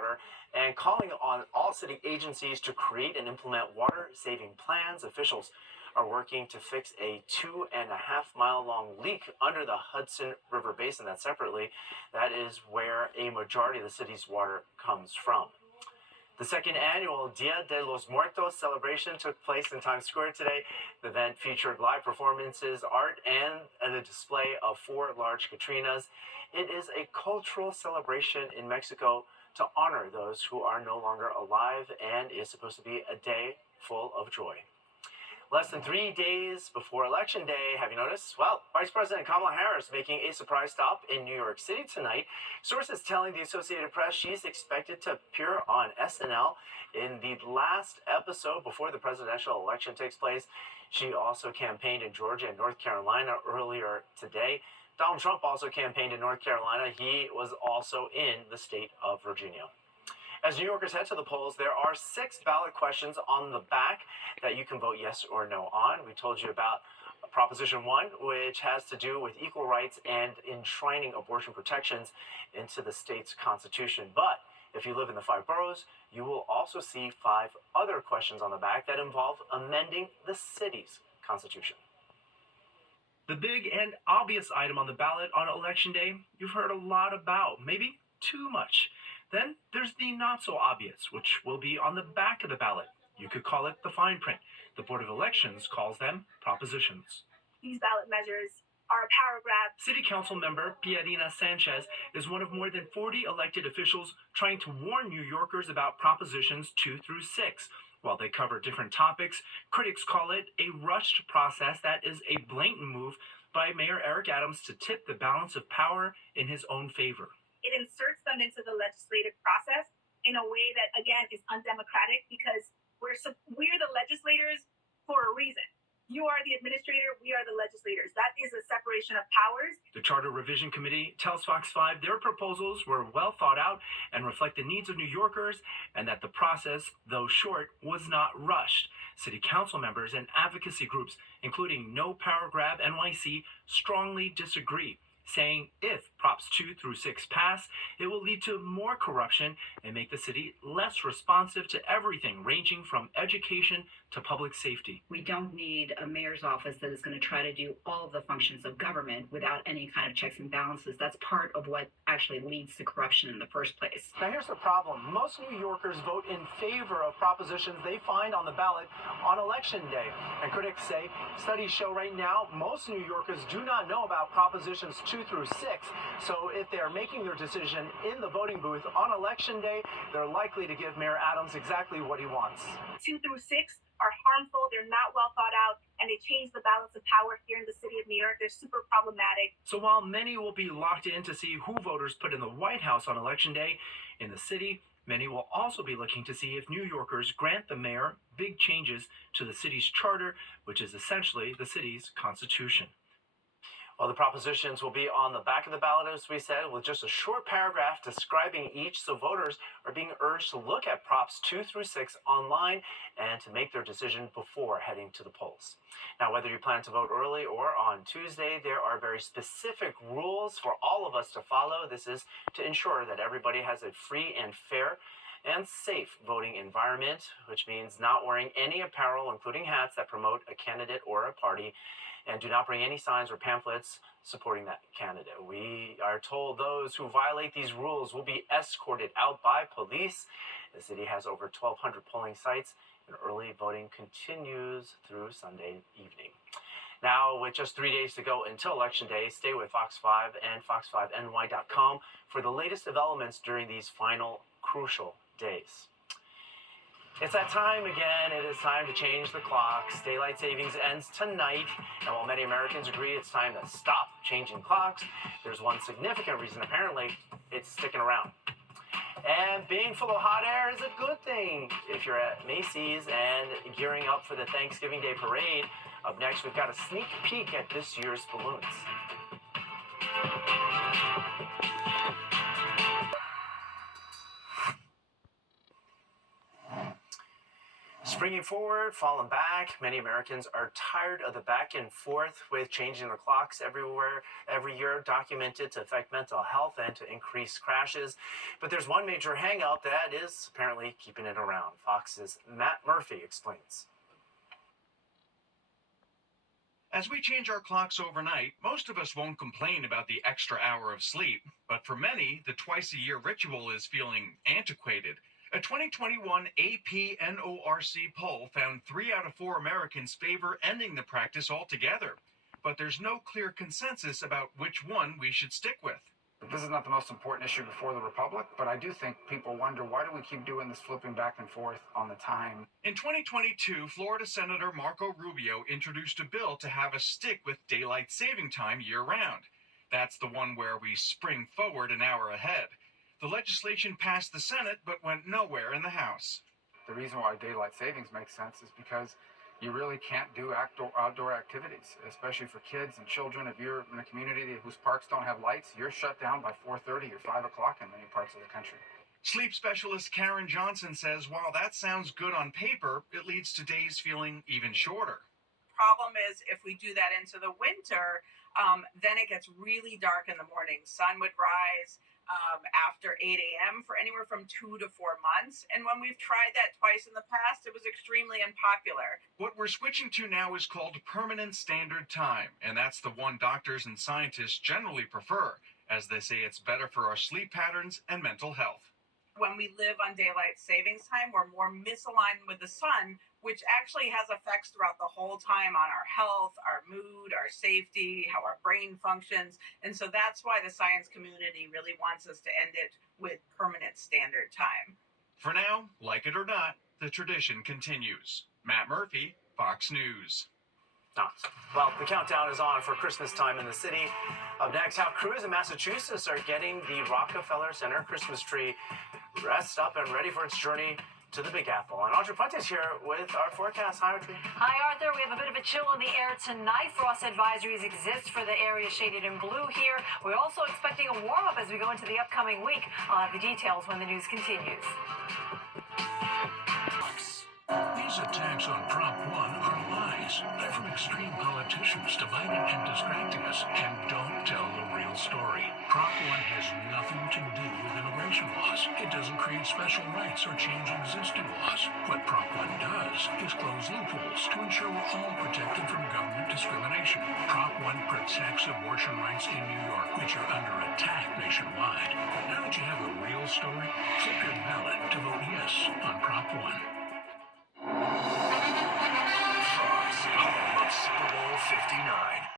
water and calling on all city agencies to create and implement water-saving plans. Officials are working to fix a 2.5-mile-long leak under the Hudson River Basin. That is where a majority of the city's water comes from. The second annual Dia de los Muertos celebration took place in Times Square today. The event featured live performances, art, and a display of 4 large Catrinas. It is a cultural celebration in Mexico to honor those who are no longer alive and is supposed to be a day full of joy. Less than 3 days before Election Day, have you noticed? Well, Vice President Kamala Harris making a surprise stop in New York City tonight. Sources telling the Associated Press she's expected to appear on SNL in the last episode before the presidential election takes place. She also campaigned in Georgia and North Carolina earlier today. Donald Trump also campaigned in North Carolina. He was also in the state of Virginia. As New Yorkers head to the polls, there are 6 ballot questions on the back that you can vote yes or no on. We told you about Proposition 1, which has to do with equal rights and enshrining abortion protections into the state's constitution. But if you live in the 5 boroughs, you will also see 5 other questions on the back that involve amending the city's constitution. The big and obvious item on the ballot on Election Day, you've heard a lot about, maybe too much. Then there's the not so obvious, which will be on the back of the ballot. You could call it the fine print. The Board of Elections calls them propositions. These ballot measures are a power grab. City Council member Pierina Sanchez is one of more than 40 elected officials trying to warn New Yorkers about Propositions 2 through 6. While they cover different topics, critics call it a rushed process that is a blatant move by Mayor Eric Adams to tip the balance of power in his own favor. It inserts them into the legislative process in a way that, again, is undemocratic because we're the legislators for a reason. You are the administrator, we are the legislators. That is a separation of powers. The Charter Revision Committee tells Fox 5 their proposals were well thought out and reflect the needs of New Yorkers, and that the process, though short, was not rushed. City council members and advocacy groups, including No Power Grab NYC, strongly disagree, saying if Props 2 through 6 pass, it will lead to more corruption and make the city less responsive to everything ranging from education to public safety. We don't need a mayor's office that is going to try to do all of the functions of government without any kind of checks and balances. That's part of what actually leads to corruption in the first place. Now here's the problem. Most New Yorkers vote in favor of propositions they find on the ballot on Election Day. And critics say studies show right now most New Yorkers do not know about Propositions 2 through 6. So if they are making their decision in the voting booth on Election Day, they're likely to give Mayor Adams exactly what he wants. 2 through 6 are harmful, they're not well thought out, and they change the balance of power here in the city of New York. They're super problematic. So while many will be locked in to see who voters put in the White House on Election Day, in the city, many will also be looking to see if New Yorkers grant the mayor big changes to the city's charter, which is essentially the city's constitution. Well, the propositions will be on the back of the ballot, as we said, with just a short paragraph describing each, so voters are being urged to look at Props 2 through 6 online and to make their decision before heading to the polls. Now, whether you plan to vote early or on Tuesday, there are very specific rules for all of us to follow. This is to ensure that everybody has a free and fair and safe voting environment, which means not wearing any apparel, including hats, that promote a candidate or a party, and do not bring any signs or pamphlets supporting that candidate. We are told those who violate these rules will be escorted out by police. The city has over 1,200 polling sites, and early voting continues through Sunday evening. Now, with just 3 days to go until Election Day, stay with Fox 5 and fox5ny.com for the latest developments during these final crucial days. It's that time again. It is time to change the clocks. Daylight savings ends tonight, and while many Americans agree it's time to stop changing clocks, there's one significant reason apparently it's sticking around. And being full of hot air is a good thing if you're at Macy's and gearing up for the Thanksgiving Day parade. Up next, we've got a sneak peek at this year's balloons. Springing forward, falling back, many Americans are tired of the back and forth with changing their clocks every year, documented to affect mental health and to increase crashes. But there's one major hangup that is apparently keeping it around. Fox's Matt Murphy explains. As we change our clocks overnight, most of us won't complain about the extra hour of sleep. But for many, the twice-a-year ritual is feeling antiquated. A 2021 AP NORC poll found 3 out of 4 Americans favor ending the practice altogether. But there's no clear consensus about which one we should stick with. This is not the most important issue before the Republic, but I do think people wonder, why do we keep doing this flipping back and forth on the time? In 2022, Florida Senator Marco Rubio introduced a bill to have us stick with daylight saving time year-round. That's the one where we spring forward an hour ahead. The legislation passed the Senate but went nowhere in the House. The reason why daylight savings makes sense is because you really can't do outdoor activities, especially for kids and children. If you're in a community whose parks don't have lights, you're shut down by 4:30 or 5 o'clock in many parts of the country. Sleep specialist Karen Johnson says while that sounds good on paper, it leads to days feeling even shorter. Problem is, if we do that into the winter, then it gets really dark in the morning. Sun would rise after 8 a.m. for anywhere from 2 to 4 months. And when we've tried that twice in the past, it was extremely unpopular. What we're switching to now is called Permanent Standard Time, and that's the one doctors and scientists generally prefer, as they say it's better for our sleep patterns and mental health. When we live on daylight savings time, we're more misaligned with the sun, which actually has effects throughout the whole time on our health, our mood, our safety, how our brain functions. And so that's why the science community really wants us to end it with permanent standard time. For now, like it or not, the tradition continues. Matt Murphy, Fox News. Well, the countdown is on for Christmas time in the city. Up next, how crews in Massachusetts are getting the Rockefeller Center Christmas tree dressed up and ready for its journey to the Big Apple. And Audrey Fuentes here with our forecast. Hi, Audrey. Hi, Arthur. We have a bit of a chill in the air tonight. Frost advisories exist for the area shaded in blue here. We're also expecting a warm-up as we go into the upcoming week. I'll have the details when the news continues. These attacks on Prop 1 are lies. They're from extreme politicians dividing and distracting us and don't tell the real story. Prop 1 has nothing to do with immigration laws. It doesn't create special rights or change existing laws. What Prop 1 does is close loopholes to ensure we're all protected from government discrimination. Prop 1 protects abortion rights in New York, which are under attack nationwide. Now that you have a real story, flip your ballot to vote yes on Prop 1. Fox, home of Super Bowl 59.